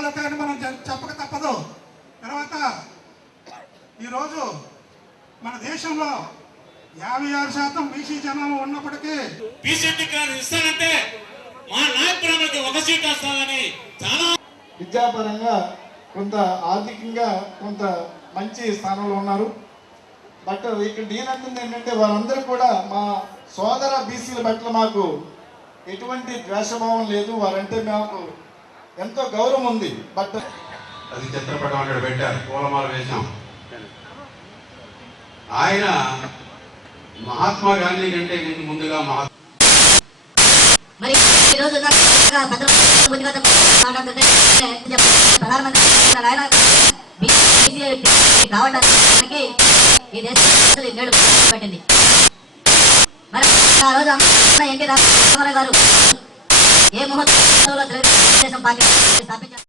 తాలూకా అని మనం చెప్పక తప్పదు. తర్వాత ఈరోజు మన దేశంలో 56% బీసీ జనాభా ఉన్నప్పటికీ బీసీ కార్డు ఇస్తానంటే మా నాయకురానికి ఒక సీట్ వస్తుందని చాలా విద్యాపరంగా కొంత ఆర్థికంగా కొంత మంచి స్థానంలో ఉన్నారు. బట్ ఇక్కడ నేనంటుంది ఏంటంటే వారందరూ కూడా మా సోదర బీసీల పట్ల మాకు ఎటువంటి ద్వేషభావం లేదు, వారంటే మాకు ఎంతో గౌరవం ఉంది. బట్ అది చిత్రపటం అక్కడ పెట్టారు, పూలమాల వేశాం. ఆయన మహాత్మా గాంధీ కంటే ముందుగా మరి ఈరోజు కావడానికి ఈ దేశం నేడు పట్టింది. మరి ఆ రోజు ఎన్టీ రామారావు గారు ఏ ముహూర్తంలో తెలుగుదేశం పార్టీ స్థాపించారు.